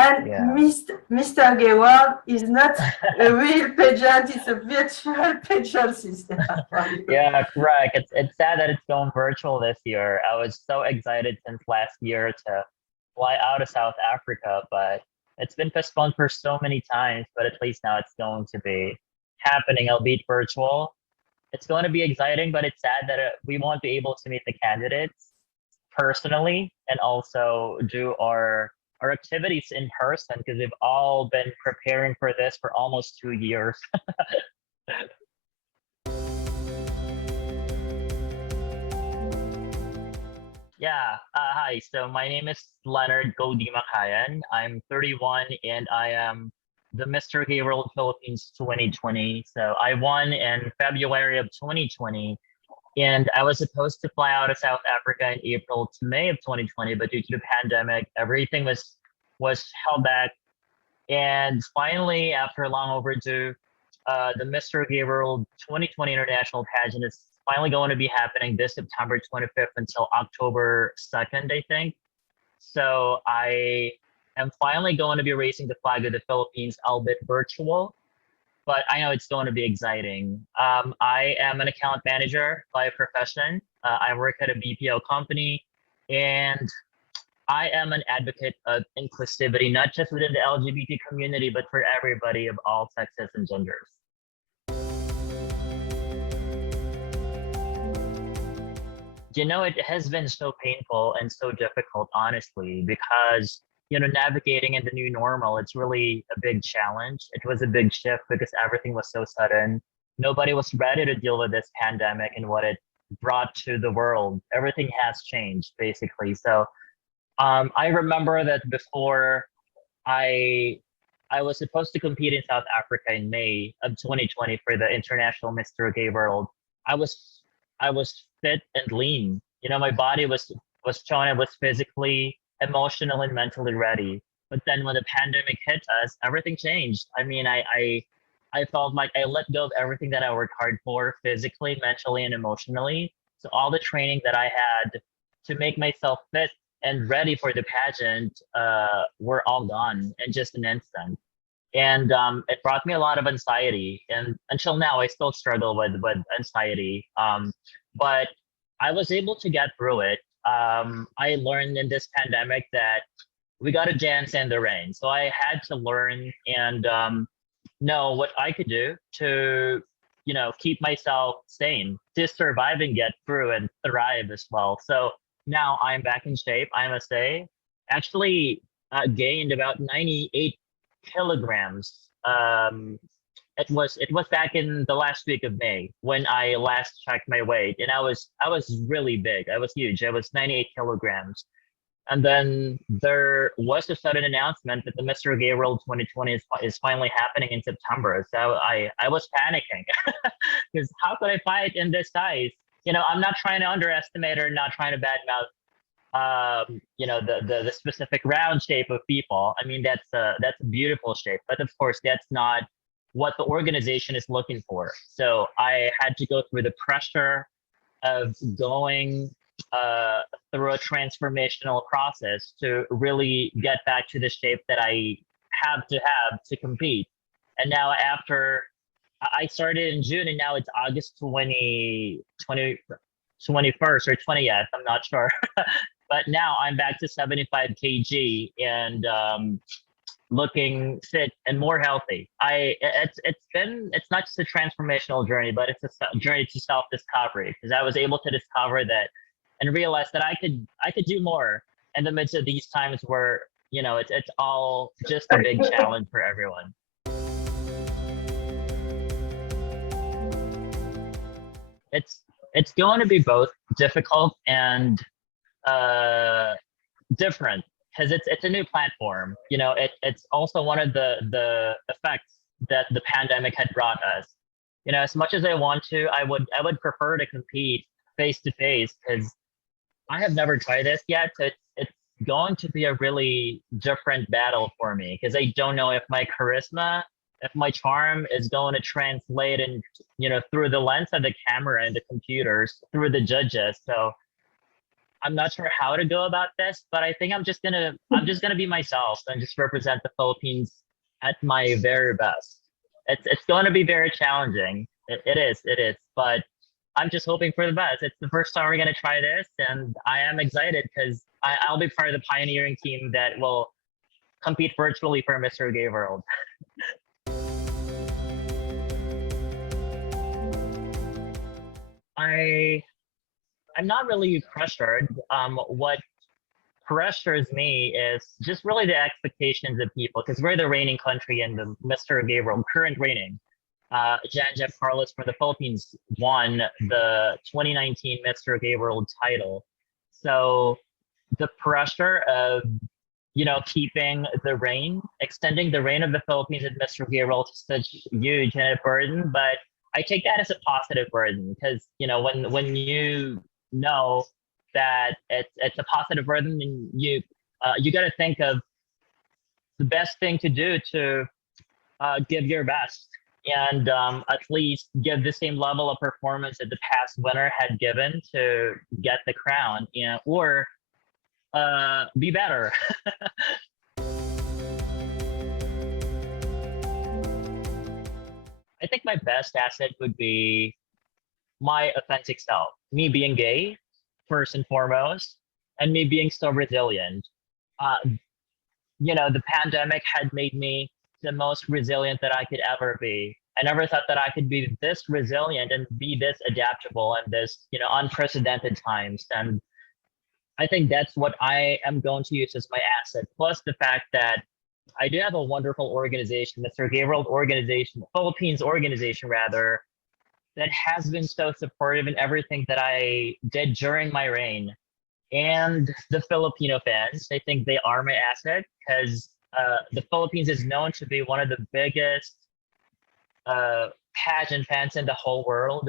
And Yeah. Mr. Gay World is not a real pageant, it's a virtual pageant system. Yeah, correct. It's sad that it's going virtual this year. I was so excited since last year to fly out of South Africa, but it's been postponed for so many times, but at least now it's going to be happening, albeit virtual. It's going to be exciting, but it's sad that we won't be able to meet the candidates personally and also do our activities in person because we've all been preparing for this for almost 2 years. Yeah, hi. So my name is Leonard Kodie Macayan. I'm 31 and I am the Mr. Gay World Philippines 2020. So I won in February of 2020 and I was supposed to fly out of South Africa in April to May of 2020, but due to the pandemic, everything was held back. And finally, after long overdue, the Mr. Gay World 2020 International Pageant is finally going to be happening this September 25th until October 2nd, I think. So I am finally going to be raising the flag of the Philippines, albeit virtual, but I know it's going to be exciting. I am an account manager by profession. I work at a BPO company, and I am an advocate of inclusivity, not just within the LGBT community, but for everybody of all sexes and genders. You know, it has been so painful and so difficult, honestly, because, navigating in the new normal, it's really a big challenge. It was a big shift because everything was so sudden. Nobody was ready to deal with this pandemic and what it brought to the world. Everything has changed, basically. So I remember that before I I was supposed to compete in South Africa in May of 2020 for the International Mr. Gay World. I was I was fit and lean. My body was showing I was physically, emotionally, and mentally ready. But then when the pandemic hit us, everything changed. I mean, I felt like I let go of everything that I worked hard for physically, mentally, and emotionally. So all the training that I had to make myself fit and ready for the pageant were all gone in just an instant. And it brought me a lot of anxiety. And until now, I still struggle with anxiety. But I was able to get through it. I learned in this pandemic that we got to dance in the rain. So I had to learn and know what I could do to, keep myself sane, to survive and get through and thrive as well. So now I'm back in shape, I must say. Actually, gained about 98 kilograms. It was back in the last week of May when I last checked my weight, and I was really big. I was huge. I was 98 kilograms. And then there was a sudden announcement that the Mr. Gay World 2020 is finally happening in September. So I was panicking because how could I fight in this size? I'm not trying to underestimate or not trying to badmouth the specific round shape of people. I mean, that's a beautiful shape, but of course that's not what the organization is looking for. So I had to go through the pressure of going uh, through a transformational process to really get back to the shape that I have to compete. And now after I started in June and now it's August 21st or 20th, I'm not sure. But now I'm back to 75 kg and looking fit and more healthy. It's not just a transformational journey, but it's a journey to self discovery because I was able to discover that and realize that I could do more in the midst of these times where it's all just a big challenge for everyone. It's going to be both difficult and uh, different because it's a new platform. It's also one of the effects that the pandemic had brought us. As much as I want to, I would prefer to compete face to face because I have never tried this yet. So it's going to be a really different battle for me because I don't know if my charisma, if my charm is going to translate and through the lens of the camera and the computers, through the judges. So I'm not sure how to go about this, but I think I'm just gonna be myself and just represent the Philippines at my very best. It's going to be very challenging. It is, but I'm just hoping for the best. It's the first time we're gonna try this, and I am excited because I'll be part of the pioneering team that will compete virtually for Mr. Gay World. I I'm not really pressured. What pressures me is just really the expectations of people because we're the reigning country in the Mr. Gay World, current reigning. Jan Jeff Carlos for the Philippines won the 2019 Mr. Gay World title. So the pressure of keeping the reign, extending the reign of the Philippines at Mr. Gay World is such huge and a burden, but I take that as a positive burden because when you know that it's a positive burden, and you got to think of the best thing to do to give your best and at least give the same level of performance that the past winner had given to get the crown, or be better. I think my best asset would be my authentic self, me being gay, first and foremost, and me being so resilient. Uh, the pandemic had made me the most resilient that I could ever be. I never thought that I could be this resilient and be this adaptable in this, unprecedented times. And I think that's what I am going to use as my asset. Plus the fact that I do have a wonderful organization, the Sergey World organization, Philippines organization rather, that has been so supportive in everything that I did during my reign. And the Filipino fans, I think they are my asset because the Philippines is known to be one of the biggest pageant fans in the whole world.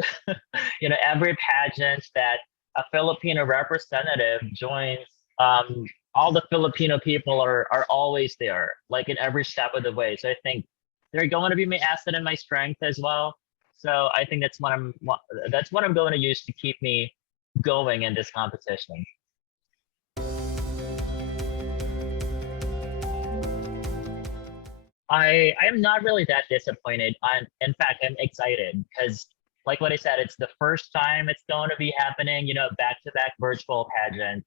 Every pageant that a Filipino representative joins, all the Filipino people are always there, like in every step of the way. So I think they're going to be my asset and my strength as well. So I think that's what I'm going to use to keep me going in this competition. I am not really that disappointed. In fact, I'm excited because, like what I said, it's the first time it's going to be happening. Back-to-back virtual pageant.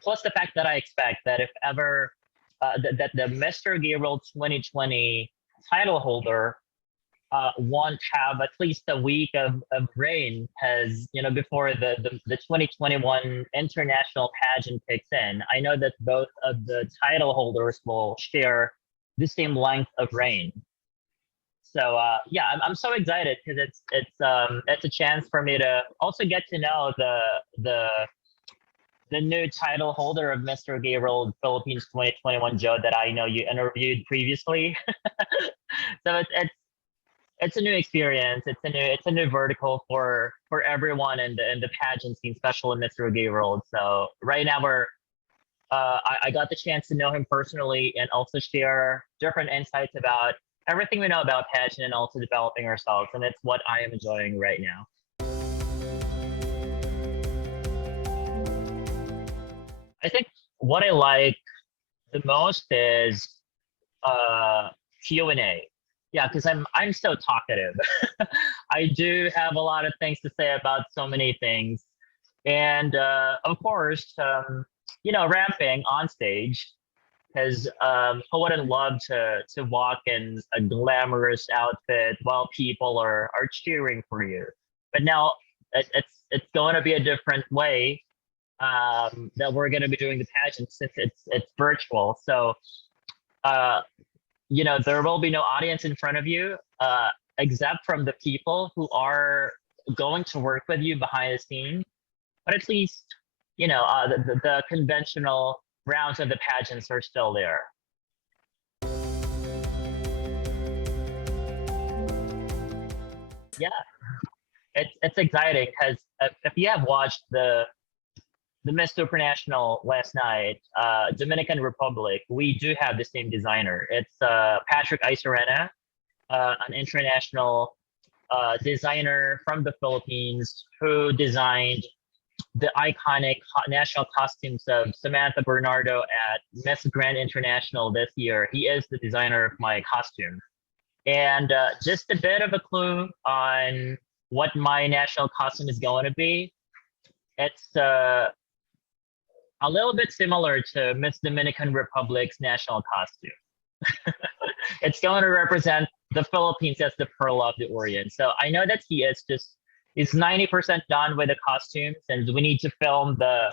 Plus the fact that I expect that if ever that the Mr. Gay World 2020 title holder won't have at least a week of reign has before the 2021 international pageant kicks in. I know that both of the title holders will share the same length of reign. So yeah, I'm so excited because it's a chance for me to also get to know the new title holder of Mr. Gay World Philippines 2021, Joe, that I know you interviewed previously. So it's a new experience. It's a new vertical for everyone in the pageant scene, especially in Mr. Gay World. So right now I got the chance to know him personally and also share different insights about everything we know about pageant and also developing ourselves. And it's what I am enjoying right now. I think what I like the most is Q&A. Yeah, because I'm so talkative. I do have a lot of things to say about so many things, and of course, rapping on stage. Because who wouldn't love to walk in a glamorous outfit while people are cheering for you? But now it's going to be a different way that we're going to be doing the pageant since it's virtual. So there will be no audience in front of you except from the people who are going to work with you behind the scenes. But at least the conventional rounds of the pageants are still there. Yeah, it's exciting because if you have watched the Miss Supranational last night, Dominican Republic, we do have the same designer. It's Patrick Isorena, an international designer from the Philippines who designed the iconic national costumes of Samantha Bernardo at Miss Grand International this year. He is the designer of my costume. And just a bit of a clue on what my national costume is going to be. It's a little bit similar to Miss Dominican Republic's national costume. It's going to represent the Philippines as the Pearl of the Orient. So I know that he's 90% done with the costumes, and we need to film the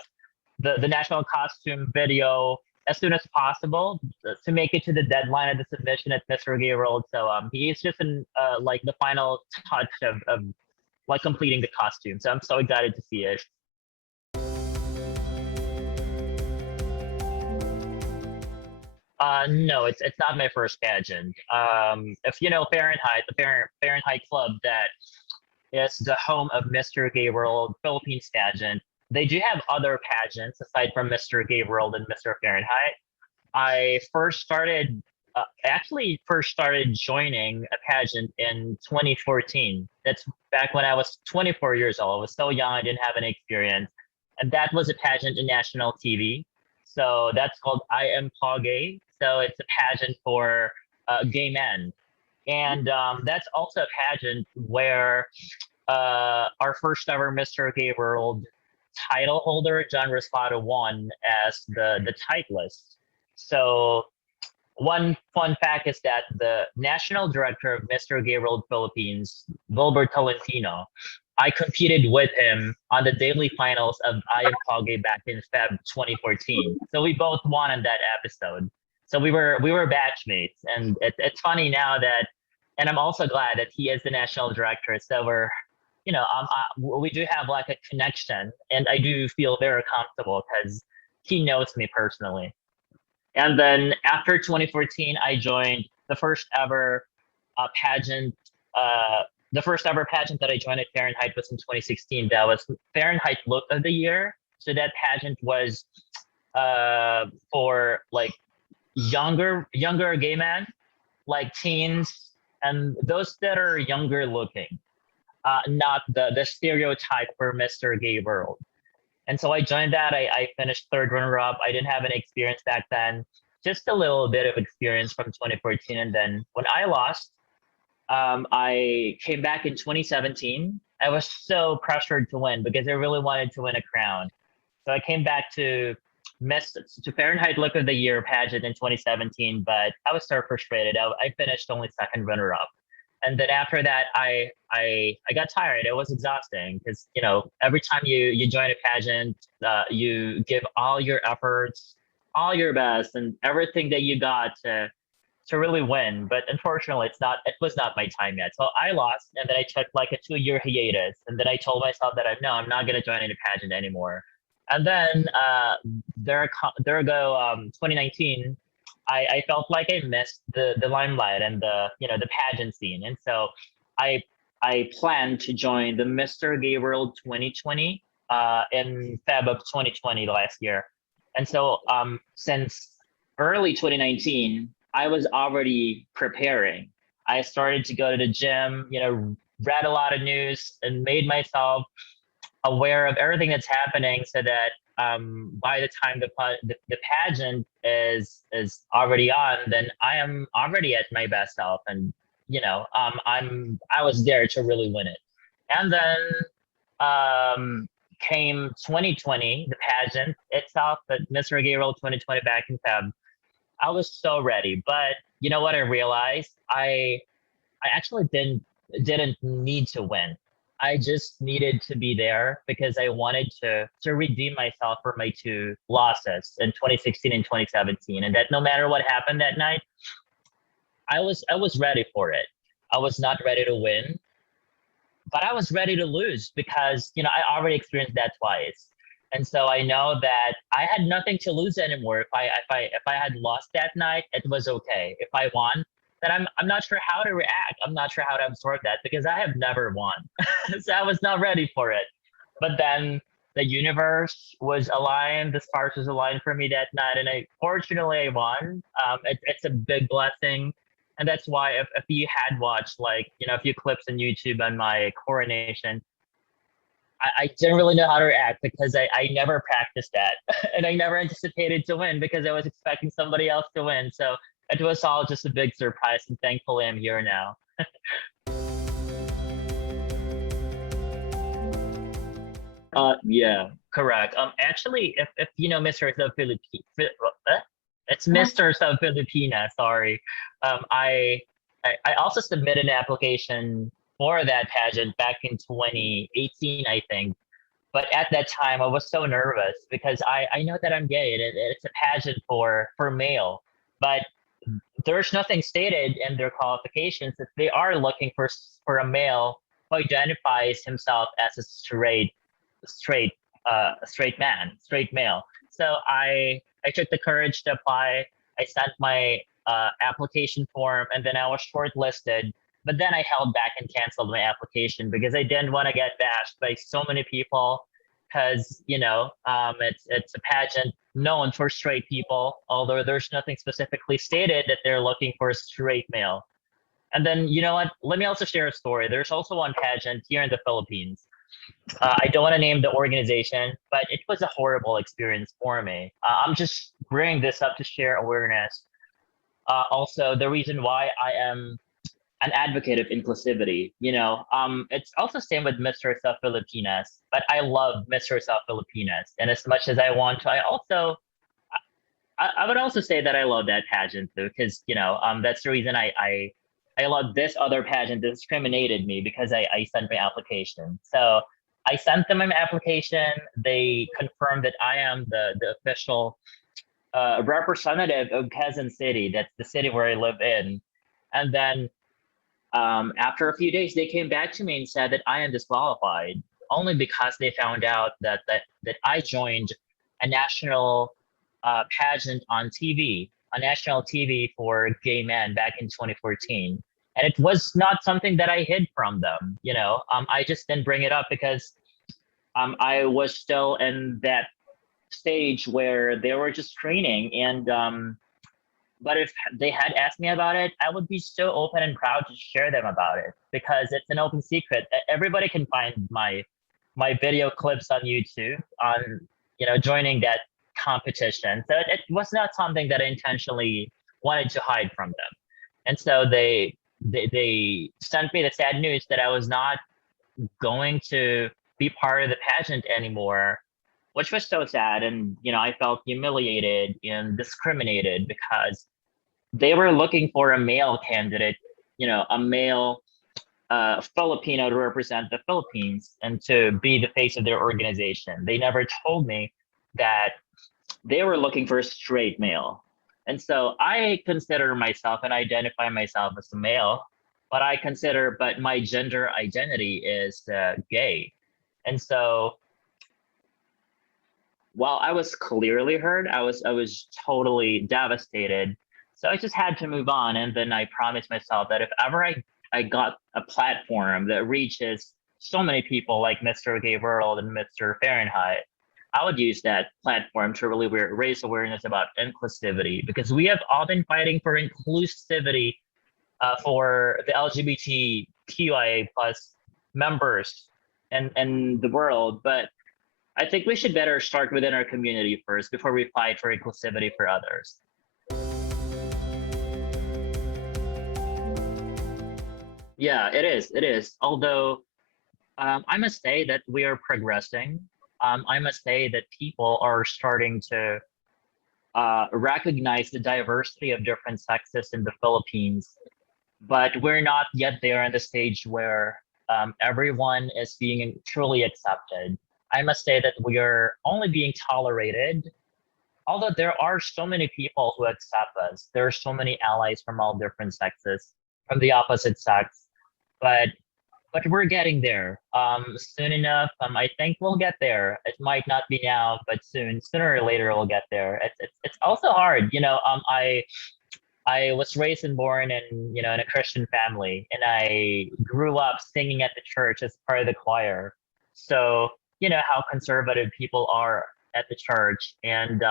national costume video as soon as possible to make it to the deadline of the submission at Mr. Gay World. So he is just in like the final touch of like completing the costume. So I'm so excited to see it. No, it's not my first pageant. If you know Fahrenheit, the Fahrenheit Club that is the home of Mr. Gay World Philippines pageant, they do have other pageants aside from Mr. Gay World and Mr. Fahrenheit. I actually first started joining a pageant in 2014. That's back when I was 24 years old. I was so young, I didn't have any experience. And that was a pageant in national TV. So that's called I Am Pagay. So it's a pageant for gay men. And that's also a pageant where our first ever Mr. Gay World title holder, John Rosado, won as the titleist. So one fun fact is that the national director of Mr. Gay World Philippines, Wilbur Tolentino, I competed with him on the daily finals of I Am Pagay back in Feb 2014. So we both won in that episode. So we were batchmates, and it's funny now that, and I'm also glad that he is the national director. So we're, we do have like a connection, and I do feel very comfortable because he knows me personally. And then after 2014, I joined the first ever pageant. The first ever pageant that I joined at Fahrenheit was in 2016. That was Fahrenheit Look of the Year. So that pageant was for like younger gay men, like teens, and those that are younger looking, not the stereotype for Mr. Gay World. And so I joined that. I finished third runner up. I didn't have any experience back then, just a little bit of experience from 2014. And then when I lost, I came back in 2017. I was so pressured to win because I really wanted to win a crown. So I came back to Fahrenheit Look of the Year pageant in 2017, but I was so frustrated. I finished only second runner up. And then after that, I got tired. It was exhausting because every time you join a pageant, you give all your efforts, all your best, and everything that you got to really win. But unfortunately, it was not my time yet. So I lost, and then I took like a 2-year hiatus, and then I told myself that I'm not gonna join any pageant anymore. And then there go 2019. I felt like I missed the limelight and the pageant scene, and so I planned to join the Mr. Gay World 2020 in Feb of 2020 last year. And so since early 2019, I was already preparing. I started to go to the gym, read a lot of news, and made myself aware of everything that's happening, so that by the time the pageant is already on, then I am already at my best self, and I was there to really win it. And then came 2020, the pageant itself, the Mr. Gay World 2020 back in Feb. I was so ready, but you know what I realized? I actually didn't need to win. I just needed to be there because I wanted to redeem myself for my 2 losses in 2016 and 2017, and that no matter what happened that night, I was ready for it. I was not ready to win, but I was ready to lose because I already experienced that twice. And so I know that I had nothing to lose anymore. If I had lost that night, it was okay. If I won, then I'm not sure how to react. I'm not sure how to absorb that because I have never won. So I was not ready for it. But then the universe was aligned, the stars was aligned for me that night, and fortunately I won. It's a big blessing. And that's why if you had watched a few clips on YouTube on my coronation, I didn't really know how to react because I never practiced that and I never anticipated to win because I was expecting somebody else to win. So it was all just a big surprise, and thankfully I'm here now. Yeah, correct. Actually, if you know Mr. Sub Philippine, it's Mr. Sub Filipina. Sorry. I also submitted an application for that pageant back in 2018, I think. But at that time, I was so nervous because I know that I'm gay and it's a pageant for male, but there's nothing stated in their qualifications that they are looking for a male who identifies himself as a straight straight man, straight male. So I took the courage to apply. I sent my application form, and then I was shortlisted. But then I held back and canceled my application because I didn't want to get bashed by so many people. Because it's a pageant known for straight people, although there's nothing specifically stated that they're looking for a straight male. And then you know what? Let me also share a story. There's also one pageant here in the Philippines. I don't want to name the organization, but it was a horrible experience for me. I'm just bringing this up to share awareness. Also, the reason why I am an advocate of inclusivity. It's also same with Mr. South Filipinas, but I love Mr. South Filipinas, and as much as I want to, I would also say that I love that pageant too, because that's the reason I love this other pageant that discriminated me because I sent my application. So I sent them my application. They confirmed that I am the official representative of Quezon City. That's the city where I live in. And then after a few days, they came back to me and said that I am disqualified only because they found out that I joined a national pageant on TV, a national TV for gay men back in 2014. And it was not something that I hid from them. I just didn't bring it up because I was still in that stage where they were just screening. And but if they had asked me about it, I would be so open and proud to share them about it because it's an open secret. Everybody can find my video clips on YouTube on joining that competition. So it was not something that I intentionally wanted to hide from them. And so they sent me the sad news that I was not going to be part of the pageant anymore, which was so sad. And I felt humiliated and discriminated because they were looking for a male candidate, a male Filipino to represent the Philippines and to be the face of their organization. They never told me that they were looking for a straight male. And so I consider myself and identify myself as a male, but my gender identity is gay. And so while I was clearly hurt, I was totally devastated. So I just had to move on. And then I promised myself that if ever I got a platform that reaches so many people like Mr. Gay World and Mr. Fahrenheit, I would use that platform to really raise awareness about inclusivity, because we have all been fighting for inclusivity for the LGBTQIA plus members and the world. But I think we should better start within our community first before we fight for inclusivity for others. Yeah, it is. It is. Although I must say that we are progressing. I must say that people are starting to recognize the diversity of different sexes in the Philippines, but we're not yet there in the stage where everyone is being truly accepted. I must say that we are only being tolerated, although there are so many people who accept us. There are so many allies from all different sexes, from the opposite sex, but we're getting there. Soon enough, I think we'll get there. It might not be now, but sooner or later we'll get there. It's also hard, I was raised and born in a Christian family, and I grew up singing at the church as part of the choir. So you know how conservative people are at the church, and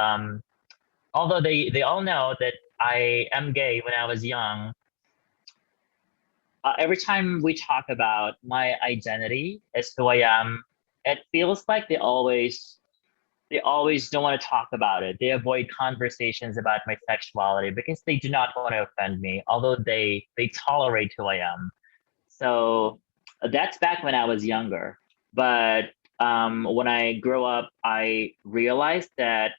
although they all know that I am gay when I was young, every time we talk about my identity as who I am it feels like they always don't want to talk about it. They avoid conversations about my sexuality because they do not want to offend me, although they tolerate who I am. So that's back when I was younger. But when I grow up, I realized that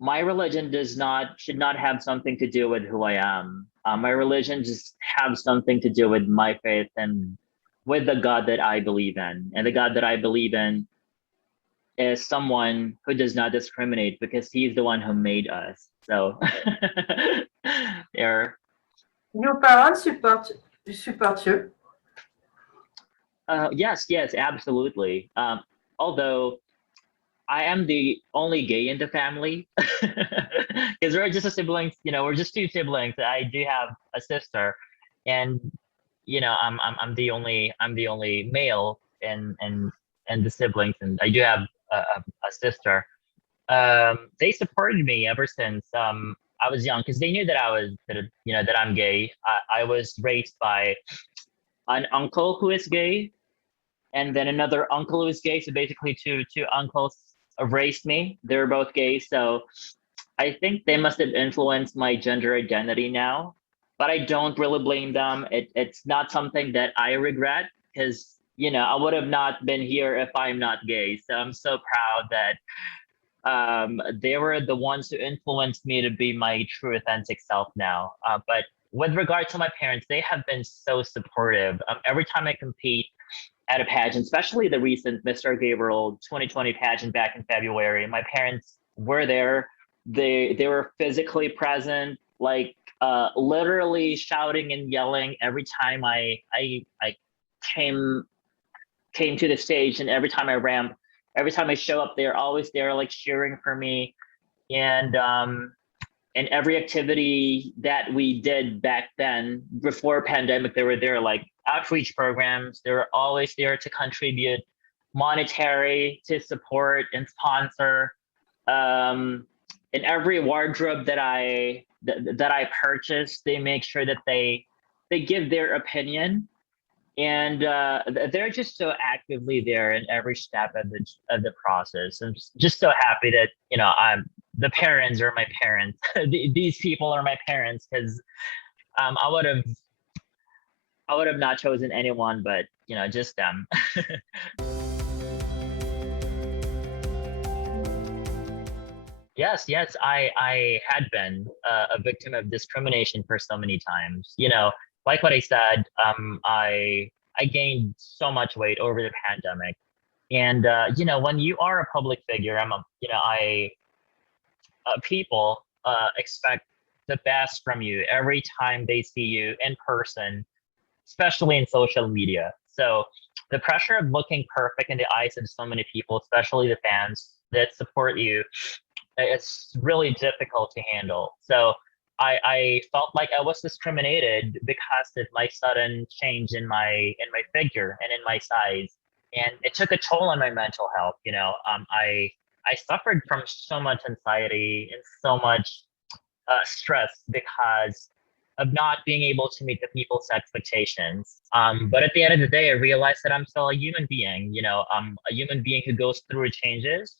my religion does not should not have something to do with who I am. My religion just have something to do with my faith and with the God that I believe in. And the God that I believe in is someone who does not discriminate because he's the one who made us. So there. Your parents support you. Yes, yes, absolutely. Although I am the only gay in the family because we're just a siblings. We're just two siblings. I do have a sister, and I'm the only male in the siblings, and I do have a sister. They supported me ever since I was young because they knew that I'm gay. I was raised by an uncle who is gay, and then another uncle who is gay. So basically, two uncles raised me. They're both gay, so I think they must have influenced my gender identity now. But I don't really blame them. It's not something that I regret because I would have not been here if I'm not gay. So I'm so proud that they were the ones who influenced me to be my true authentic self now. But with regard to my parents, they have been so supportive. Every time I compete at a pageant, especially the recent Mr. Gabriel 2020 pageant back in February, my parents were there. They were physically present, like literally shouting and yelling every time I came came to the stage, and every time I ramp, every time I show up, they're always there, like cheering for me. And every activity that we did back then, before pandemic, they were there, like outreach programs. They were always there to contribute monetary, to support and sponsor. Um, in every wardrobe that I purchased, they make sure that they give their opinion, and they're just so actively there in every step of the process. I'm just so happy that I'm the parents are my parents. These people are my parents because I would have not chosen anyone but just them. Yes, yes, I had been a victim of discrimination for so many times. Like what I said, I gained so much weight over the pandemic, and when you are a public figure, people expect the best from you every time they see you in person, especially in social media. So the pressure of looking perfect in the eyes of so many people, especially the fans that support you, it's really difficult to handle. So I felt like I was discriminated because of my sudden change in my figure and in my size, and it took a toll on my mental health. I suffered from so much anxiety and so much stress because of not being able to meet the people's expectations. But at the end of the day, I realized that I'm still a human being. A human being who goes through changes,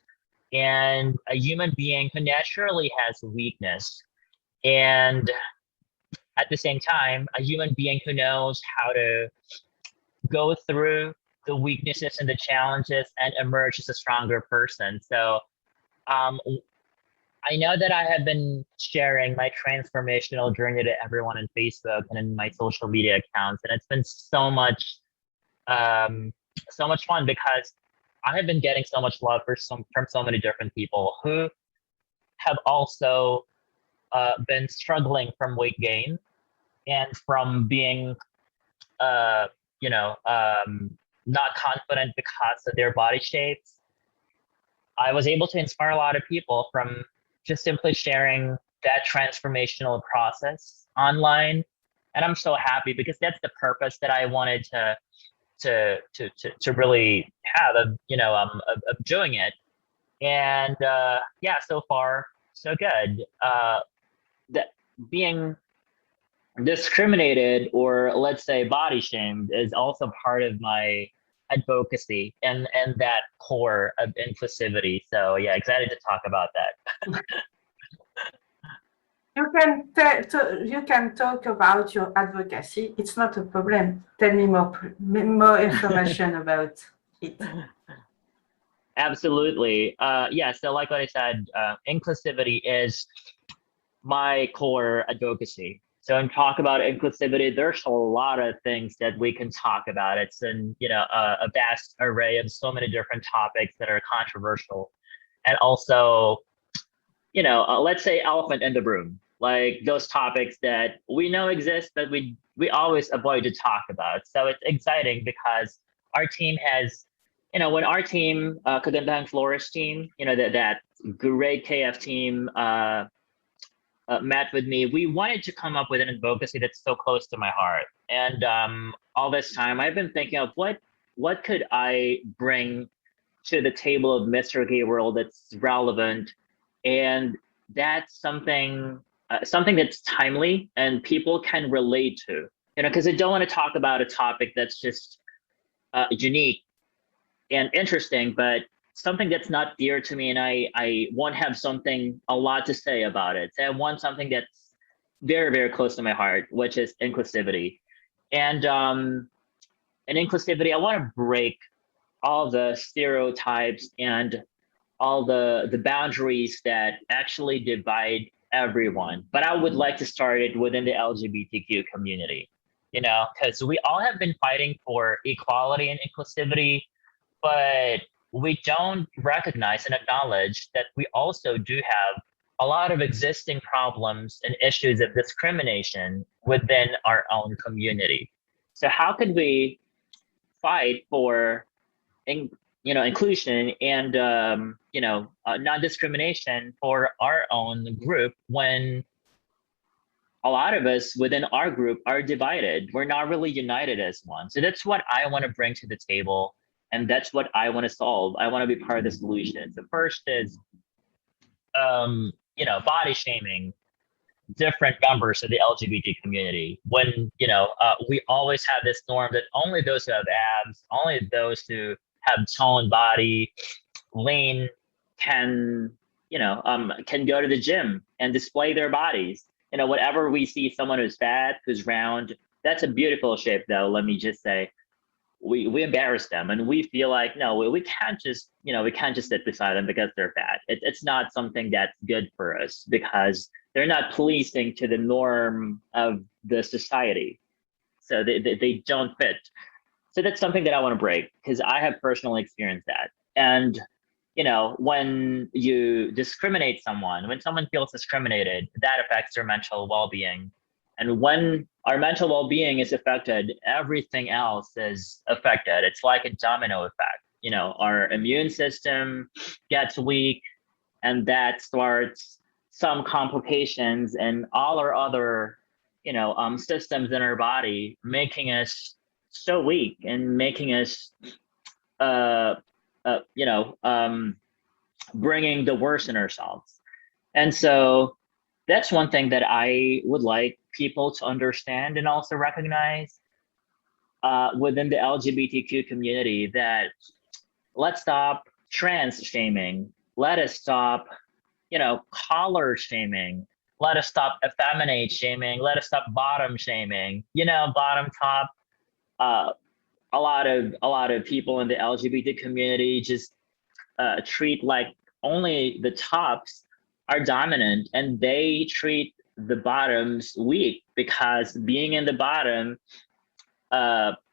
and a human being who naturally has weakness, and at the same time, a human being who knows how to go through the weaknesses and the challenges and emerge as a stronger person. So um, I know that I have been sharing my transformational journey to everyone on Facebook and in my social media accounts, and it's been so much fun because I have been getting so much love from so many different people who have also been struggling from weight gain and from being, uh, not confident because of their body shapes. I was able to inspire a lot of people from just simply sharing that transformational process online, and I'm so happy because that's the purpose that I wanted to really have of doing it. And yeah, so far so good. That being discriminated, or let's say body shamed, is also part of my advocacy and that core of inclusivity. So yeah, excited to talk about that. You can talk about your advocacy. It's not a problem. Tell me more information about it. Absolutely. Yeah. So like what I said, inclusivity is my core advocacy. So in talk about inclusivity, there's a lot of things that we can talk about. It's a vast array of so many different topics that are controversial, and also let's say elephant in the room, like those topics that we know exist, but we always avoid to talk about. So it's exciting because our team has, when our team, Kagandahang Florist team, that great KF team, met with me, we wanted to come up with an advocacy that's so close to my heart. And all this time, I've been thinking of what could I bring to the table of Mr. Gay World that's relevant, and that's something that's timely and people can relate to. Because I don't want to talk about a topic that's just unique and interesting, but something that's not dear to me, and I won't have a lot to say about it. So I want something that's very, very close to my heart, which is inclusivity. And in inclusivity, I want to break all the stereotypes and all the boundaries that actually divide everyone. But I would like to start it within the LGBTQ community, because we all have been fighting for equality and inclusivity, but we don't recognize and acknowledge that we also do have a lot of existing problems and issues of discrimination within our own community. So how could we fight for inclusion and non-discrimination for our own group when a lot of us within our group are divided? We're not really united as one. So that's what I want to bring to the table, and that's what I want to solve. I want to be part of the solution. The first is body shaming different members of the LGBT community. When we always have this norm that only those who have abs, only those who have toned body, lean, can go to the gym and display their bodies. Whatever we see someone who's fat, who's round, that's a beautiful shape, though. Let me just say, we embarrass them, and we feel like, no, we can't just sit beside them because they're fat. It's not something that's good for us because they're not pleasing to the norm of the society, so they don't fit. So that's something that I want to break because I have personally experienced that. And when you discriminate someone, when someone feels discriminated, that affects their mental well-being. And when our mental well-being is affected, everything else is affected. It's like a domino effect. Our immune system gets weak, and that starts some complications and all our other, systems in our body, making us so weak and making us, bringing the worst in ourselves. And so that's one thing that I would like people to understand and also recognize within the LGBTQ community, that let's stop trans shaming. Let us stop, collar shaming. Let us stop effeminate shaming. Let us stop bottom shaming. Bottom, top. A lot of people in the LGBT community just treat like only the tops are dominant, and they treat the bottoms weak because being in the bottom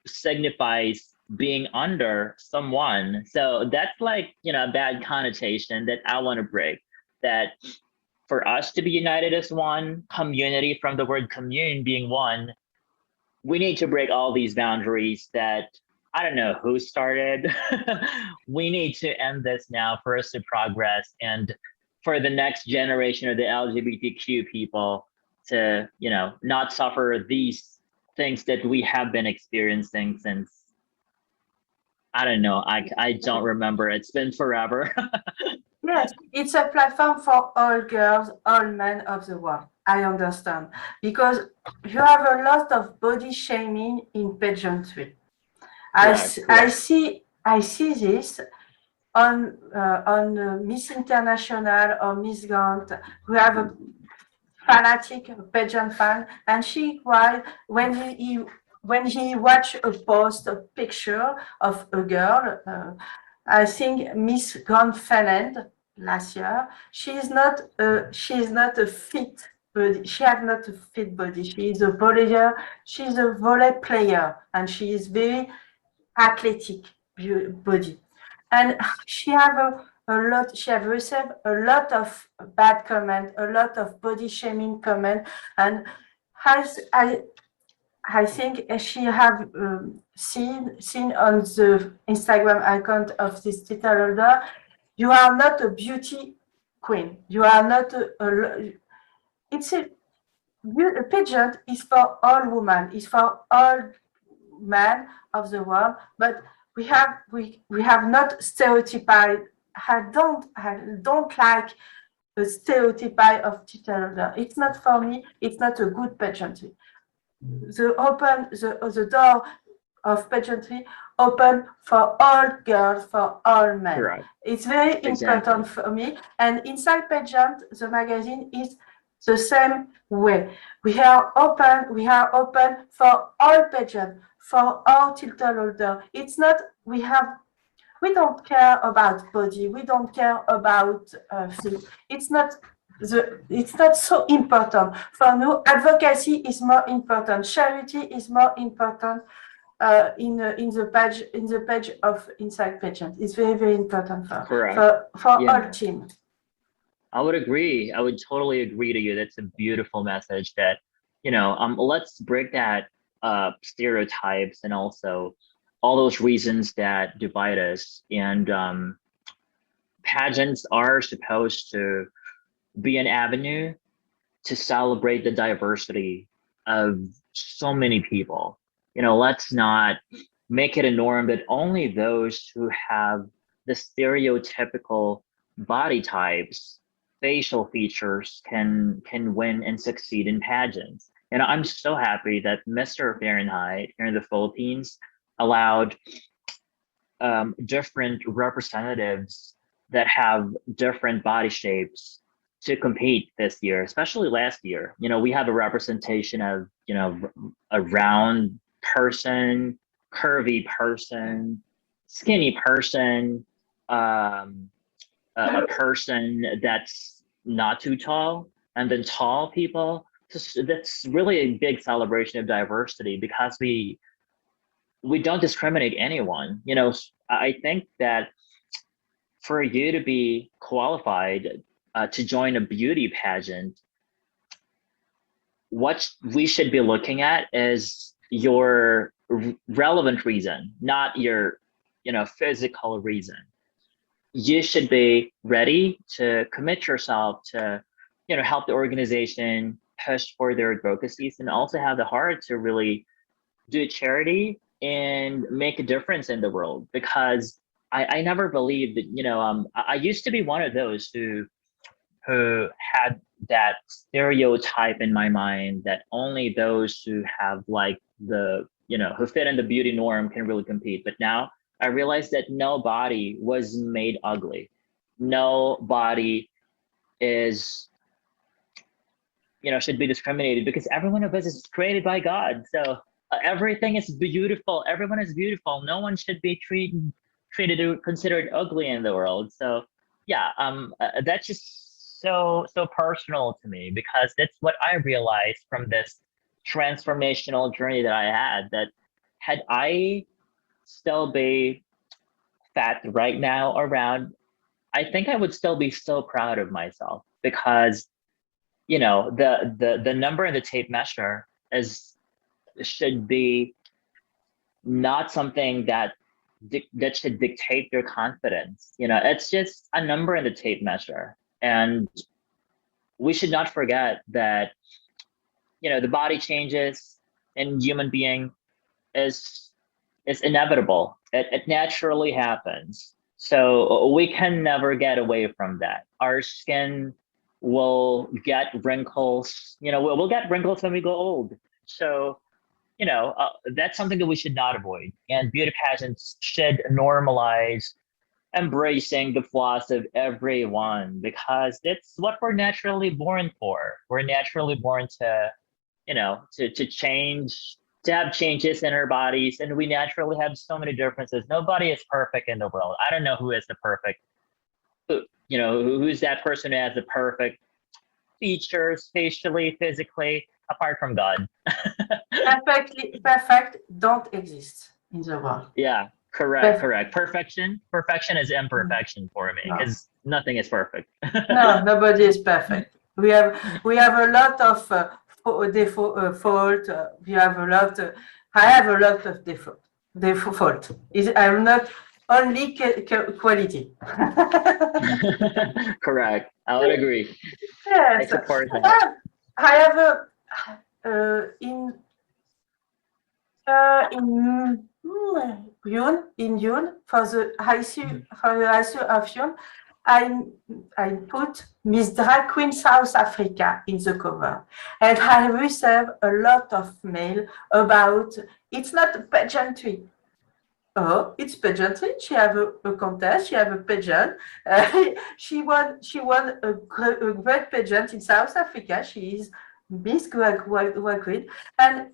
signifies being under someone. So that's like, a bad connotation that I want to break. That for us to be united as one community, from the word commune being one, we need to break all these boundaries that I don't know who started. We need to end this now for us to progress, and for the next generation of the LGBTQ people to, not suffer these things that we have been experiencing since, I don't know, I don't remember. It's been forever. Yes, it's a platform for all girls, all men of the world. I understand, because you have a lot of body shaming in pageantry. I see this on Miss International or Miss Gant, who have a fanatic pageant fan, and she cried when he watched a post, a picture of a girl. I think Miss Grand Finland last year. She is not a fit body. She has not a fit body. She is a volley. She's a volley player, and she is very athletic body. And she have she have received a lot of bad comment, a lot of body shaming comment, and has I think she have seen on the Instagram account of this title holder, you are not a beauty queen. You are not it's a pageant is for all women, is for all men of the world, but we have not stereotyped. I don't like a stereotype of title holder. It's not for me. It's not a good pageantry. The door of pageantry open for all girls, for all men. Correct. It's very important for me. And inside pageant, the magazine is the same way. We are open for all pageant, for all title holder. It's not we don't care about body. We don't care about things. It's not so important for now. Advocacy is more important. Charity is more important in the page of Inside Pageant. It's very, very important for our team. I would agree. I would totally agree to you. That's a beautiful message that, let's break that stereotypes and also all those reasons that divide us. And pageants are supposed to be an avenue to celebrate the diversity of so many people. Let's not make it a norm that only those who have the stereotypical body types, facial features can win and succeed in pageants. And I'm so happy that Mr. Fahrenheit here in the Philippines allowed different representatives that have different body shapes to compete this year, especially last year. We have a representation of, a round person, curvy person, skinny person, a person that's not too tall, and then tall people. That's really a big celebration of diversity because we don't discriminate anyone. I think that for you to be qualified to join a beauty pageant, what we should be looking at is your relevant reason, not your, physical reason. You should be ready to commit yourself to, help the organization push for their advocacies and also have the heart to really do charity and make a difference in the world. Because I never believed that, I used to be one of those who had that stereotype in my mind that only those who have like who fit in the beauty norm can really compete. But now I realized that no body was made ugly. No body is, should be discriminated because every one of us is created by God. So everything is beautiful. Everyone is beautiful. No one should be treated or considered ugly in the world. So yeah, that's just so personal to me because that's what I realized from this transformational journey that I had I still be fat right now around, I think I would still be so proud of myself because the number in the tape measure should be not something that should dictate your confidence. It's just a number in the tape measure. And we should not forget that, the body changes in human being is inevitable. It naturally happens. So we can never get away from that. Our skin will get wrinkles. We'll get wrinkles when we go old. So that's something that we should not avoid. And beauty pageants should normalize embracing the flaws of everyone because it's what we're naturally born for. We're naturally born to, to change, to have changes in our bodies, and we naturally have so many differences. Nobody is perfect in the world. I don't know who is the perfect, who's that person who has the perfect features, facially, physically, apart from God. Perfect don't exist in the world. Yeah, correct. Perfection is imperfection for me because nothing is perfect. No, nobody is perfect. We have a lot of fault. We have a lot. I have a lot of default. I'm not only quality. Correct. I would agree. Yes. I support that. I have a in June for the issue of June, I put Miss Drag Queen South Africa in the cover, and I received a lot of mail about it's not pageantry. Oh, it's pageantry. She have a contest. She have a pageant. She won a great pageant in South Africa. She is Miss Drag Queen, and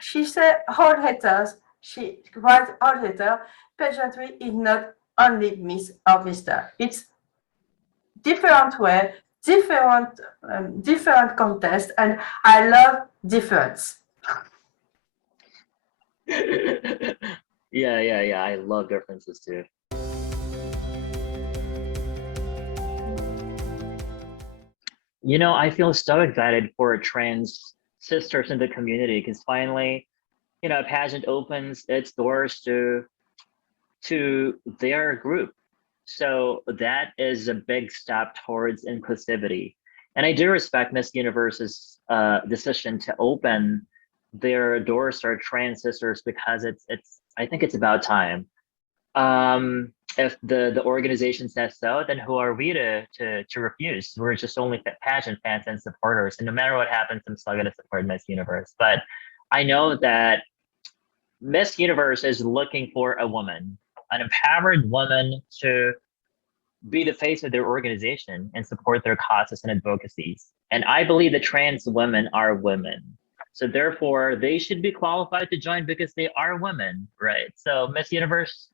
she said all haters. She writes all haters. Pageantry is not only Miss or Mister. It's different way, different contest, and I love difference. Yeah. I love differences too. I feel so excited for trans sisters in the community because finally, a pageant opens its doors to their group. So that is a big step towards inclusivity. And I do respect Miss Universe's decision to open their doors to our trans sisters because I think it's about time. If the organization says so, then who are we to refuse? We're just only pageant fans and supporters. And no matter what happens, I'm still gonna support Miss Universe. But I know that Miss Universe is looking for a woman, an empowered woman to be the face of their organization and support their causes and advocacies. And I believe that trans women are women. So therefore, they should be qualified to join because they are women, right? So Miss Universe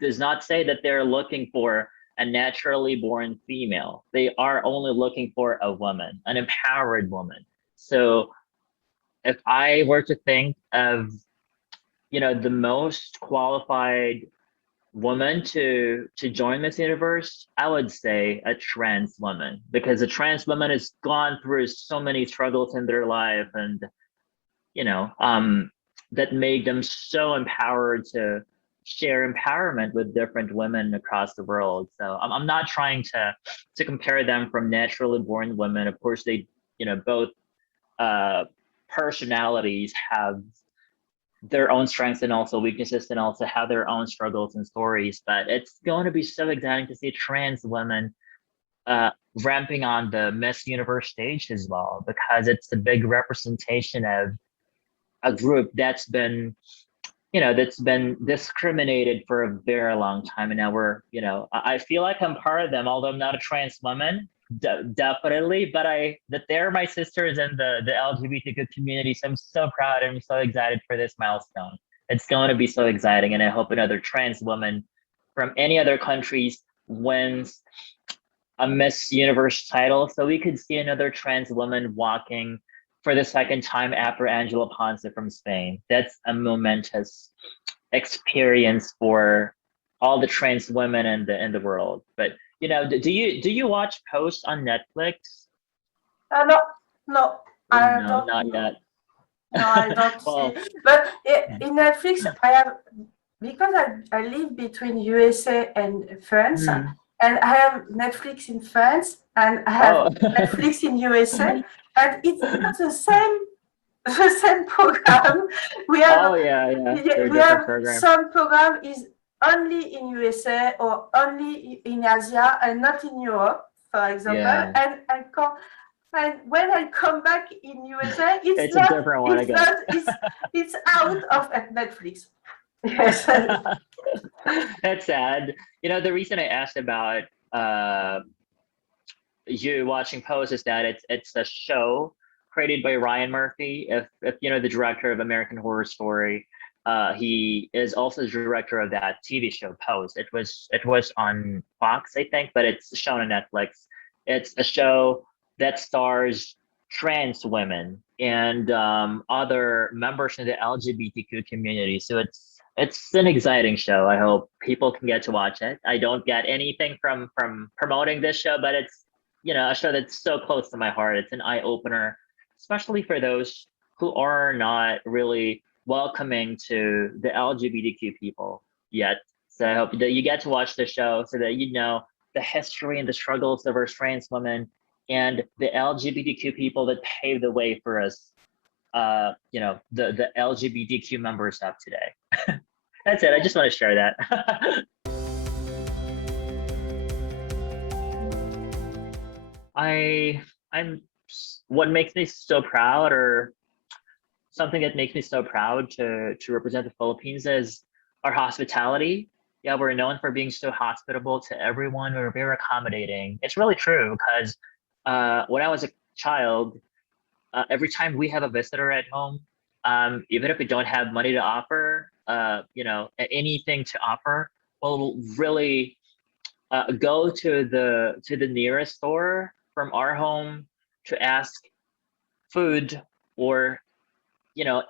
does not say that they're looking for a naturally born female. They are only looking for a woman, an empowered woman. So if I were to think of, the most qualified woman to join Miss Universe, I would say a trans woman, because a trans woman has gone through so many struggles in their life and that made them so empowered to share empowerment with different women across the world. So I'm not trying to compare them from naturally born women. Of course, they both personalities have their own strengths and also weaknesses and also have their own struggles and stories. But it's going to be so exciting to see trans women ramping on the Miss Universe stage as well, because it's a big representation of a group that's been discriminated for a very long time. And now I feel like I'm part of them, although I'm not a trans woman, definitely, but that they're my sisters in the LGBTQ community. So I'm so proud and I'm so excited for this milestone. It's going to be so exciting. And I hope another trans woman from any other countries wins a Miss Universe title, so we could see another trans woman walking for the second time after Angela Ponce from Spain. That's a momentous experience for all the trans women in the world. But do you watch Post on Netflix? No, No, not yet. No, I don't Well, see. But in Netflix, I have, because I live between USA and France, and I have Netflix in France and I have Netflix in USA, and it's not the same program. We have we have programs. some program is only in USA or only in Asia and not in Europe, for example. Yeah. And I can't. And when I come back in USA, it's It's not, a different one it's again. not, it's out of at Netflix. Yes. That's sad. You know, the reason I asked about you watching Pose is that it's a show created by Ryan Murphy. If you know the director of American Horror Story, he is also the director of that TV show Pose. It was on Fox, I think, but it's shown on Netflix. It's a show that stars trans women and other members of the LGBTQ community. So it's an exciting show. I hope people can get to watch it. I don't get anything from promoting this show, but it's a show that's so close to my heart. It's an eye opener, especially for those who are not really welcoming to the LGBTQ people yet. So I hope that you get to watch the show so that you know the history and the struggles of our trans women and the LGBTQ people that paved the way for us. The LGBTQ members of today. That's it. I just want to share that. I'm what makes me so proud, or something that makes me so proud to represent the Philippines, is our hospitality. Yeah, we're known for being so hospitable to everyone. We're very accommodating. It's really true because when I was a child, every time we have a visitor at home, even if we don't have money to offer, anything to offer, we'll really go to the nearest store from our home to ask food or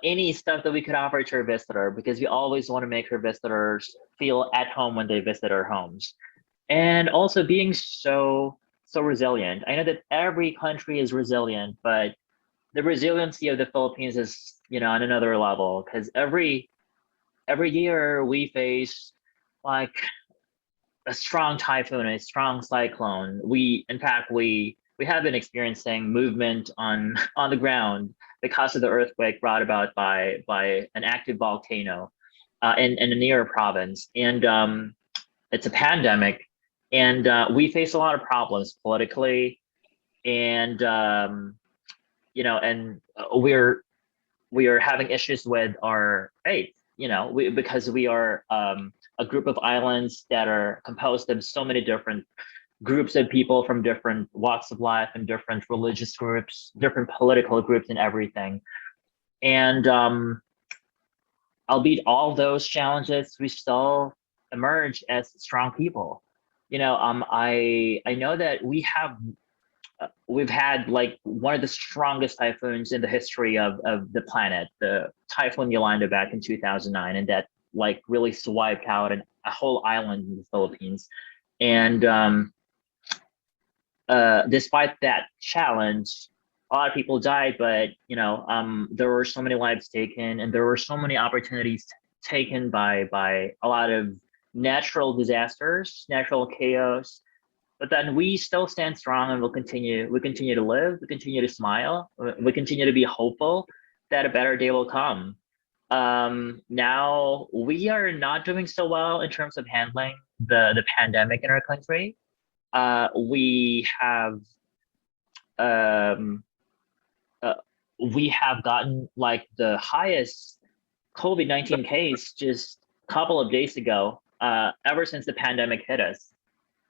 any stuff that we could offer to our visitor, because we always want to make our visitors feel at home when they visit our homes. And also being so resilient. I know that every country is resilient, but the resiliency of the Philippines is on another level, because every year we face like a strong typhoon, a strong cyclone. We have been experiencing movement on the ground because of the earthquake brought about by an active volcano in a near province, and it's a pandemic, and we face a lot of problems politically, and we are having issues with our faith. Because we are a group of islands that are composed of so many different groups of people from different walks of life and different religious groups, different political groups, and everything. And albeit all those challenges, we still emerge as strong people. I know that we've had like one of the strongest typhoons in the history of the planet, the Typhoon Yolanda back in 2009, and that like really swiped out a whole island in the Philippines. And despite that challenge, a lot of people died, but there were so many lives taken, and there were so many opportunities taken by a lot of natural disasters, natural chaos. But then we still stand strong, and we'll continue. We continue to live. We continue to smile. We continue to be hopeful that a better day will come. Now we are not doing so well in terms of handling the pandemic in our country. We have um, we have gotten like the highest COVID-19 case just a couple of days ago, ever since the pandemic hit us.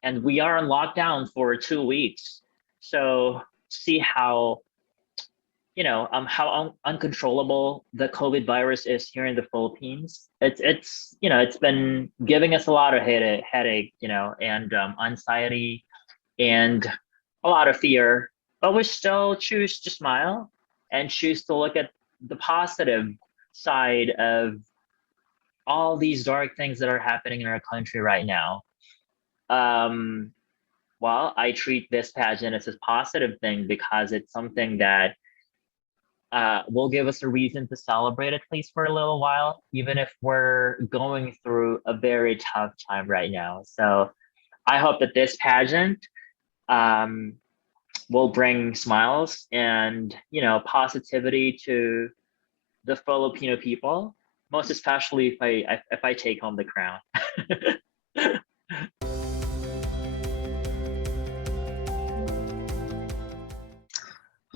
And we are on lockdown for 2 weeks. So see how uncontrollable the COVID virus is here in the Philippines. It's been giving us a lot of headache, and anxiety and a lot of fear. But we still choose to smile and choose to look at the positive side of all these dark things that are happening in our country right now. Well, I treat this pageant as a positive thing because it's something that will give us a reason to celebrate at least for a little while, even if we're going through a very tough time right now. So I hope that this pageant will bring smiles and positivity to the Filipino people, most especially if I take home the crown.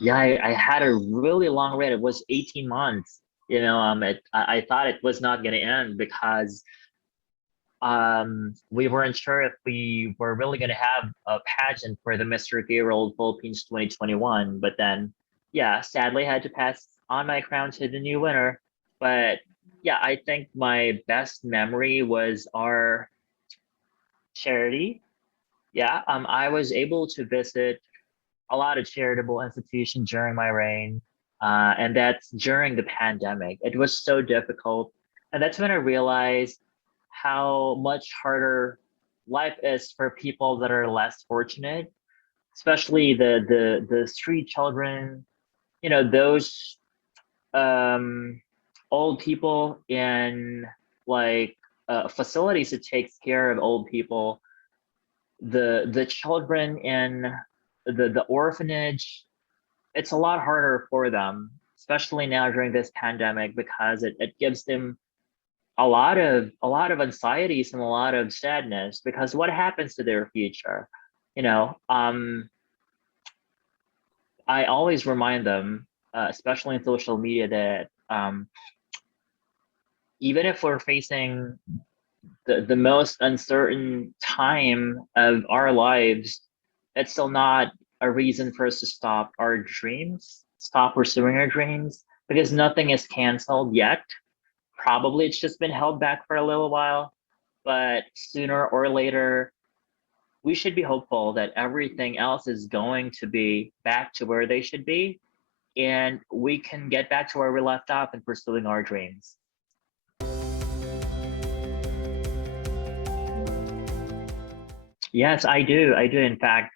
Yeah, I had a really long read. It was 18 months. I thought it was not going to end because we weren't sure if we were really going to have a pageant for the Mr. Gay World Philippines 2021. But then, yeah, sadly, I had to pass on my crown to the new winner. But yeah, I think my best memory was our charity. Yeah, I was able to visit a lot of charitable institutions during my reign, and that's during the pandemic. It was so difficult, and that's when I realized how much harder life is for people that are less fortunate, especially the street children. Those um, old people in like facilities that takes care of old people, the children in the orphanage. It's a lot harder for them, especially now during this pandemic, because it gives them a lot of anxieties and a lot of sadness, because what happens to their future? you know um I always remind them, especially in social media, that even if we're facing the most uncertain time of our lives, it's still not a reason for us to stop our dreams, stop pursuing our dreams, because nothing is canceled yet. Probably it's just been held back for a little while, but sooner or later, we should be hopeful that everything else is going to be back to where they should be, and we can get back to where we left off in pursuing our dreams. Yes, I do. I do. In fact,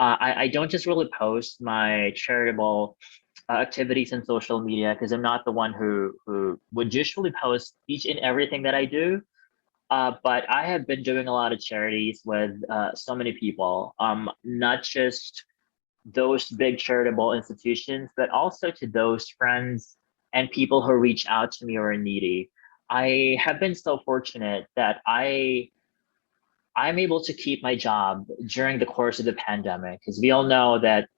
I don't just really post my charitable activities in social media, because I'm not the one who would usually post each and everything that I do. But I have been doing a lot of charities with so many people, not just those big charitable institutions, but also to those friends and people who reach out to me or are needy. I have been so fortunate that I'm able to keep my job during the course of the pandemic, because we all know that,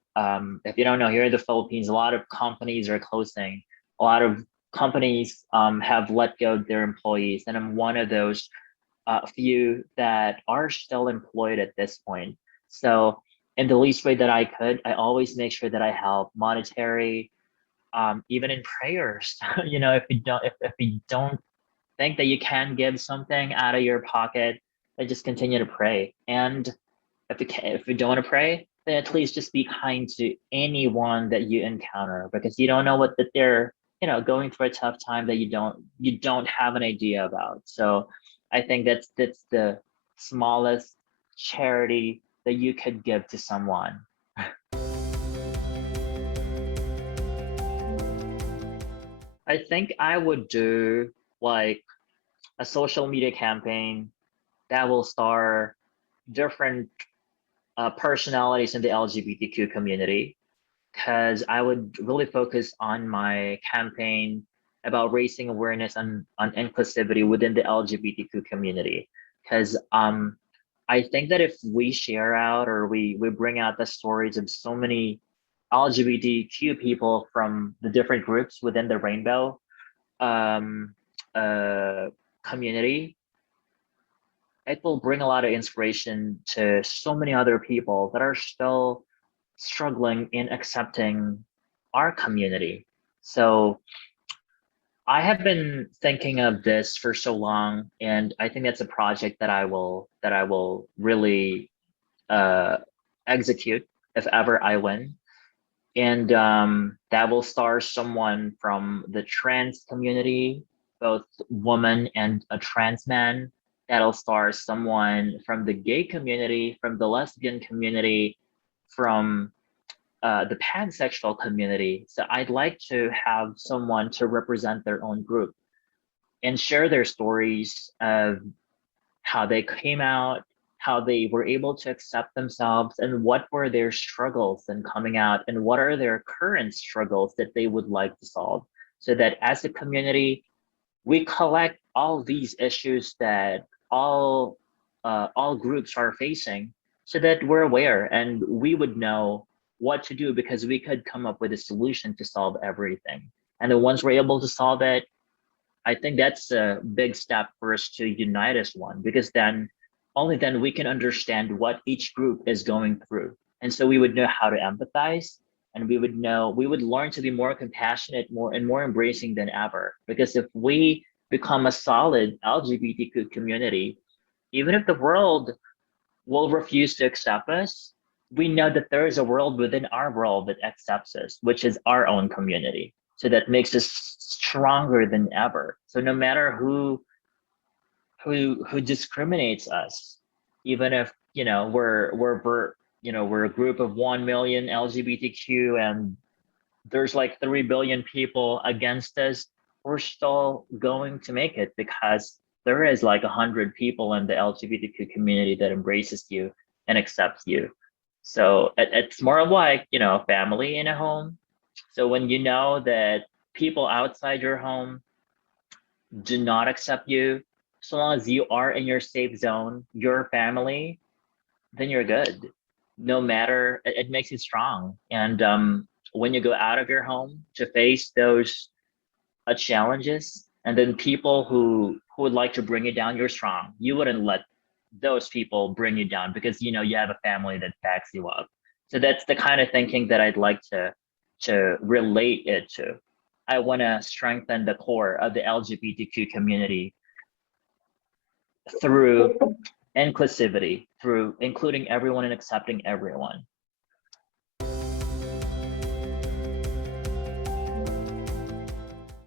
if you don't know, here in the Philippines, a lot of companies are closing. A lot of companies have let go of their employees, and I'm one of those few that are still employed at this point. So, in the least way that I could, I always make sure that I help monetary, even in prayers. If you don't think that you can give something out of your pocket, then just continue to pray. And if you don't want to pray, then at least just be kind to anyone that you encounter, because you don't know what that they're going through a tough time that you don't have an idea about. So I think that's the smallest charity that you could give to someone. I think I would do like a social media campaign that will star different personalities in the LGBTQ community, because I would really focus on my campaign about raising awareness on inclusivity within the LGBTQ community. Because I think that if we share out, or we bring out the stories of so many LGBTQ people from the different groups within the rainbow um, uh, community, it will bring a lot of inspiration to so many other people that are still struggling in accepting our community. So I have been thinking of this for so long, and I think that's a project that I will really uh, execute if ever I win. And that will star someone from the trans community, both woman and a trans man. That'll star someone from the gay community, from the lesbian community, from the pansexual community. So I'd like to have someone to represent their own group and share their stories of how they came out, how they were able to accept themselves, and what were their struggles in coming out, and what are their current struggles that they would like to solve. So that as a community, we collect all these issues that all groups are facing, so that we're aware and we would know what to do because we could come up with a solution to solve everything. And then once we're able to solve it, I think that's a big step for us to unite as one, because then only then we can understand what each group is going through. And so we would know how to empathize, and we would learn to be more compassionate, more embracing than ever. Because if we become a solid LGBTQ community, even if the world will refuse to accept us, we know that there is a world within our world that accepts us, which is our own community. So that makes us stronger than ever. So no matter who discriminates us, even if we're a group of 1 million LGBTQ and there's like 3 billion people against us, we're still going to make it, because there is like 100 people in the LGBTQ community that embraces you and accepts you. So it's more of like, family in a home. So when you know that people outside your home do not accept you, so long as you are in your safe zone, your family, then you're good. No matter, it makes you strong. And when you go out of your home to face those challenges, and then people who would like to bring you down, you're strong. You wouldn't let those people bring you down, because you have a family that backs you up. So that's the kind of thinking that I'd like to relate it to. I want to strengthen the core of the LGBTQ community through inclusivity, through including everyone and accepting everyone.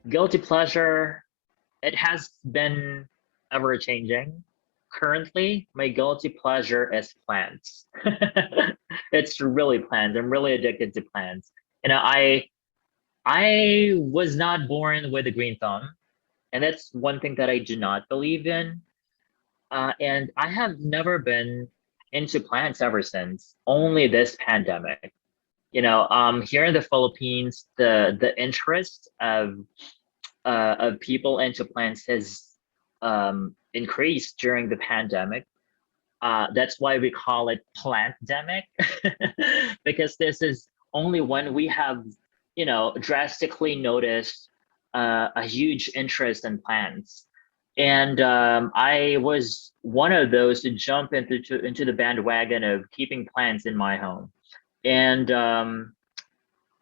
Guilty pleasure, it has been ever changing. Currently, my guilty pleasure is plants. It's really plants. I'm really addicted to plants. I was not born with a green thumb, and that's one thing that I do not believe in. And I have never been into plants ever since. Only this pandemic. Here in the Philippines, the interest of people into plants has increased during the pandemic. That's why we call it plantdemic, because this is only when we have, drastically noticed a huge interest in plants. And I was one of those to jump into the bandwagon of keeping plants in my home. And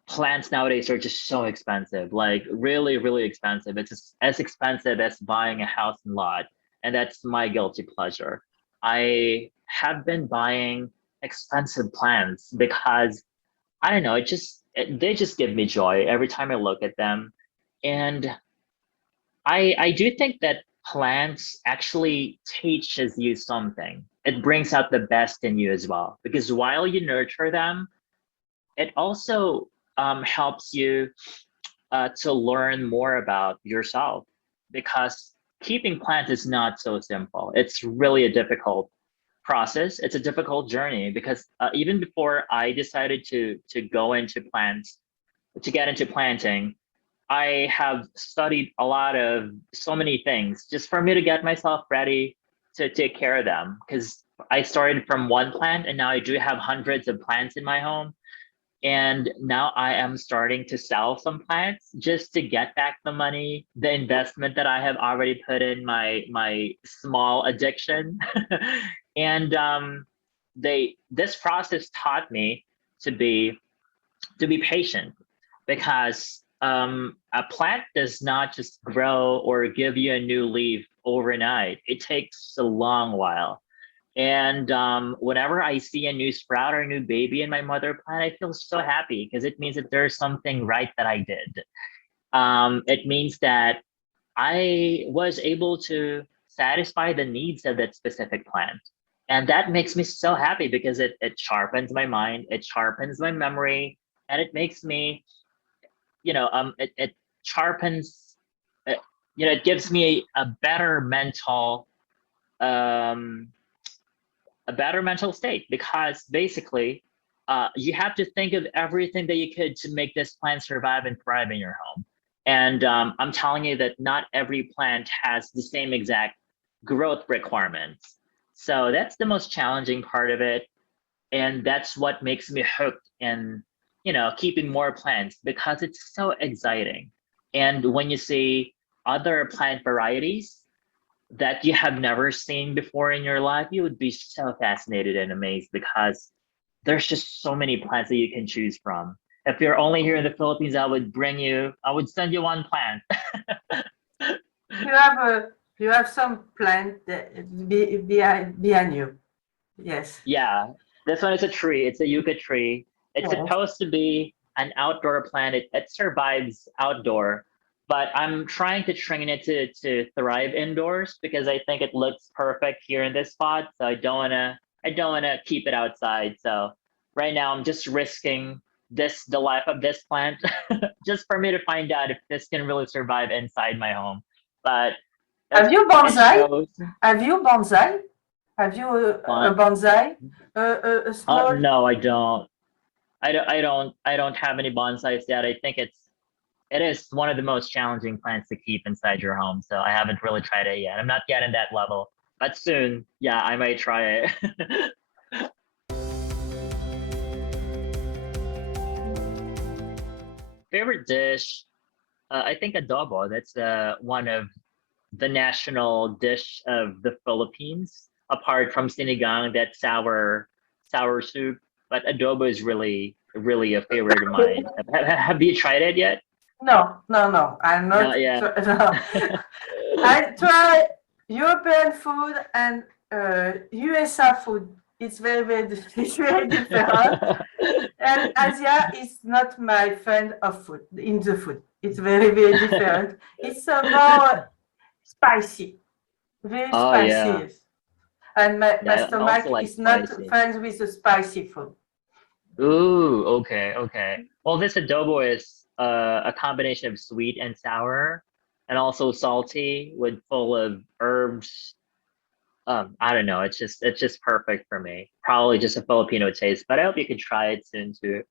plants nowadays are just so expensive, like really, really expensive. It's as expensive as buying a house and lot. And that's my guilty pleasure. I have been buying expensive plants because I don't know, they just give me joy every time I look at them. And I do think that plants actually teaches you something. It brings out the best in you as well, because while you nurture them, it also helps you to learn more about yourself, because keeping plants is not so simple. It's really a difficult process. It's a difficult journey, because even before I decided to go into plants, to get into planting, I have studied so many things just for me to get myself ready to take care of them. Because I started from one plant and now I do have hundreds of plants in my home. And now I am starting to sell some plants just to get back the money, the investment that I have already put in my small addiction. And this process taught me to be patient, because a plant does not just grow or give you a new leaf overnight. It takes a long while. And whenever I see a new sprout or a new baby in my mother plant, I feel so happy, because it means that there's something right that I did. It means that I was able to satisfy the needs of that specific plant. And that makes me so happy, because it sharpens my mind, it sharpens my memory, and it makes me, it sharpens, it gives me a better mental state, because basically you have to think of everything that you could to make this plant survive and thrive in your home. And I'm telling you that not every plant has the same exact growth requirements. So that's the most challenging part of it. and that's what makes me hooked in, keeping more plants because it's so exciting. And when you see other plant varieties that you have never seen before in your life, you would be so fascinated and amazed because there's just so many plants that you can choose from. If you're only here in the Philippines, I would send you one plant. You have some plant behind you. Yes. Yeah, this one is a tree. It's a yucca tree. It's Yes. supposed to be an outdoor plant. It survives outdoor, but I'm trying to train it to thrive indoors because I think it looks perfect here in this spot. So I don't wanna keep it outside. So right now I'm just risking the life of this plant just for me to find out if this can really survive inside my home. But Have you it bonsai? shows. Have you bonsai? Have you a bonsai? A small. No, I don't. I don't have any bonsais yet. I think it is one of the most challenging plants to keep inside your home. So I haven't really tried it yet. I'm not yet in that level, but soon, yeah, I might try it. Favorite dish? I think adobo. That's one of the national dish of the Philippines, apart from sinigang, that sour soup. But adobo is really a favorite of mine. Have you tried it yet? No, no, no. I'm No, not. yeah. No. I try European food and USA food. It's it's very different. And Asia is not my friend of food in the food. It's very different. It's more spicy, very Oh spicy. yeah. Yes. And my Yeah, I also stomach like is not spicy. friends with the spicy food. Ooh, okay, okay. Well, this adobo is a combination of sweet and sour, and also salty with full of herbs. I don't know. It's just perfect for me. Probably just a Filipino taste, but I hope you can try it soon too.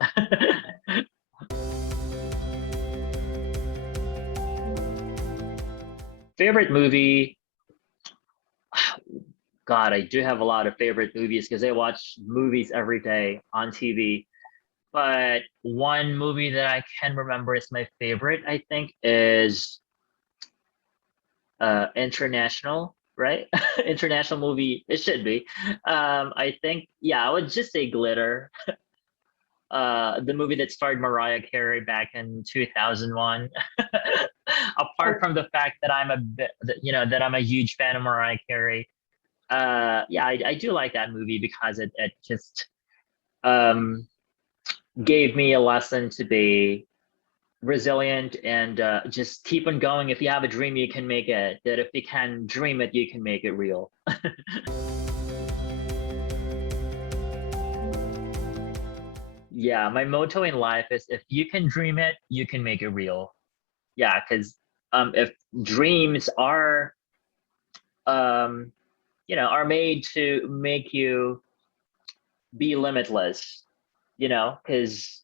Favorite movie? God, I do have a lot of favorite movies because I watch movies every day on TV. But one movie that I can remember is my favorite, I think, is international, right? International movie. It should be. I think, yeah, I would just say Glitter. The movie that starred Mariah Carey back in 2001. Apart from the fact that that I'm a huge fan of Mariah Carey. Yeah, I do like that movie because it just um gave me a lesson to be resilient and just keep on going. If you have a dream, you can make it. That if you can dream it, you can make it real. Yeah, my motto in life is if you can dream it, you can make it real. Yeah, because if dreams um, are made to make you be limitless, because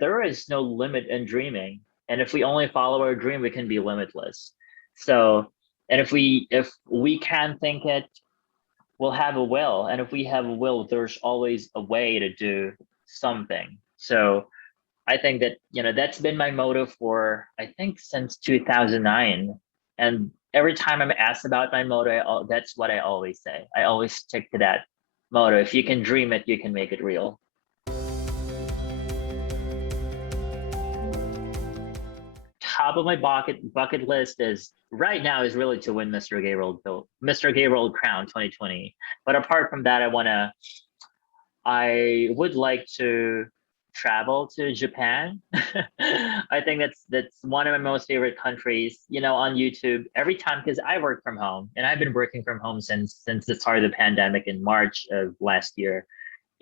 there is no limit in dreaming. And if we only follow our dream, we can be limitless. So, and if we can think it, we'll have a will. And if we have a will, there's always a way to do something. So I think that, that's been my motto for, I think, since 2009. And every time I'm asked about my motto, that's what I always say. I always stick to that motto. If you can dream it, you can make it real. Top of my bucket list is right now is really to win Mr. Gay World Crown 2020. But apart from that, I would like to travel to Japan. I think that's one of my most favorite countries. On YouTube every time because I work from home and I've been working from home since the start of the pandemic in March of last year.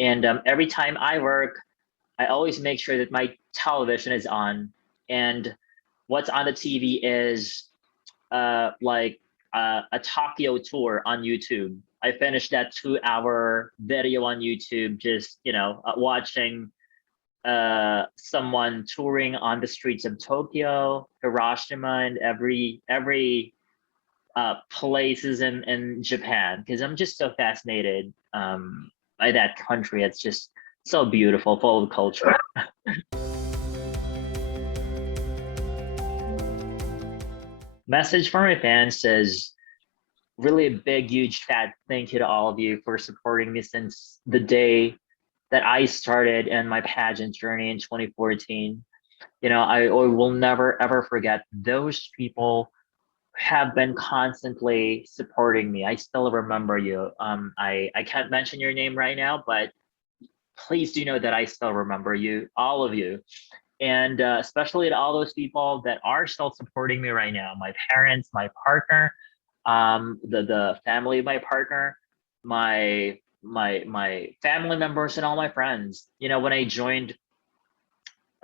And every time I work, I always make sure that my television is on, and what's on the TV is like a Tokyo tour on YouTube. I finished that 2-hour video on YouTube, just watching someone touring on the streets of Tokyo, Hiroshima, and every places in Japan because I'm just so fascinated by that country. It's just so beautiful, full of culture. Message from my fans says, really a big, huge, fat thank you to all of you for supporting me since the day that I started in my pageant journey in 2014. You know, I will never ever forget those people have been constantly supporting me. I still remember you. I can't mention your name right now, but please do know that I still remember you, all of you. And especially to all those people that are still supporting me right now, my parents, my partner, the family of my partner, my family members, and all my friends. You know, when I joined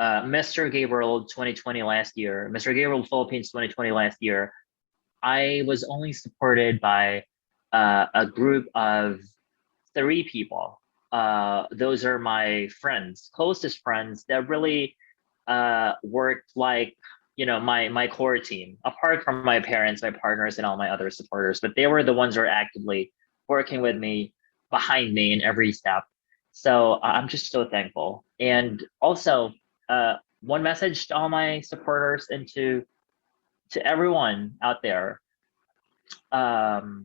Mr. Gabriel 2020 last year, Mr. Gabriel Philippines 2020 last year, I was only supported by a group of 3 people. Those are my friends, closest friends that really worked like, you know, my core team, apart from my parents, my partners, and all my other supporters. But they were the ones who are actively working with me, behind me in every step. So I'm just so thankful. And also, one message to all my supporters and to everyone out there, um,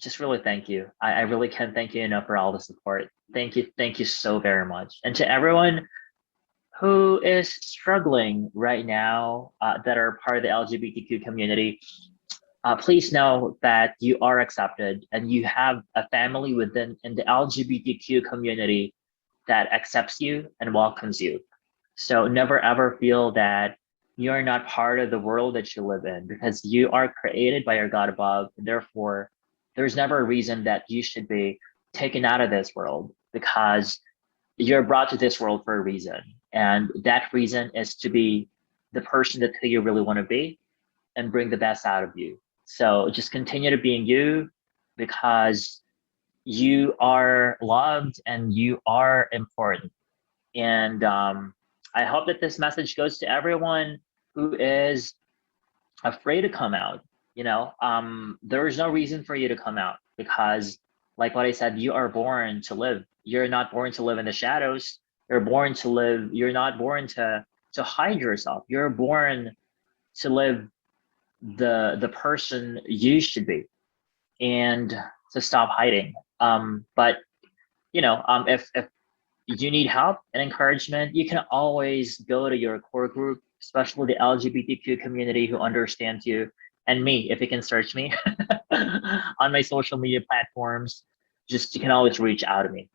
just really thank you. I really can't thank you enough for all the support. Thank you so very much. And to everyone who is struggling right now, that are part of the LGBTQ community, please know that you are accepted and you have a family within in the LGBTQ community that accepts you and welcomes you. So never ever feel that you're not part of the world that you live in, because you are created by your God above. And therefore, there's never a reason that you should be taken out of this world, because you're brought to this world for a reason. And that reason is to be the person that you really want to be and bring the best out of you. So just continue to being you, because you are loved and you are important. And I hope that this message goes to everyone who is afraid to come out. You know, there is no reason for you to come out, because like what I said, you are born to live. You're not born to live in the shadows. You're born to live. You're not born to hide yourself. You're born to live the person you should be, and to stop hiding. But you know, if you need help and encouragement, you can always go to your core group, especially the LGBTQ community who understands you, and me, if you can search me on my social media platforms. Just you can always reach out to me.